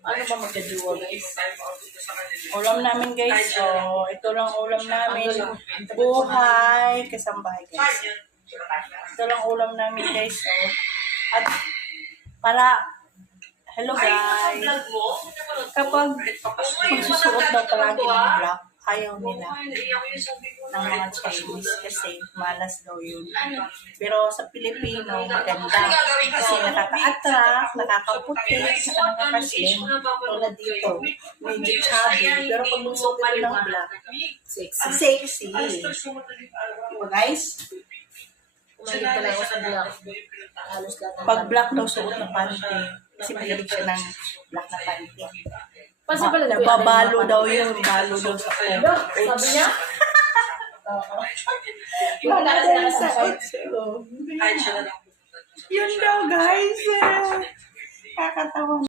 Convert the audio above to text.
Ano ba magkaduwa, guys? Ulam namin guys. So, ito lang ulam namin. Buhay kasambahay guys. Ito lang ulam namin guys. So, at para, hello guys. Kapag magsusuot daw palagi ng black, ayaw nila ng mga Chinese kasi malas daw yun. Pero sa Pilipino, maganda. Kasi nakaka-attract, nakakaputi, nakaka-slim. Tulad dito, medyo chubby. Pero pag magsuot ito ng black, sexy. Diba guys? Umalit ka lang ako sa black. Halos lahat ng Pag black daw suot ng panty, kasi mahilig siya ng black na panty. Pasa pala na Nababalo daw yun, balo daw sa ko. Sabi niya? Wala daw sa yun daw guys. Kakatawa.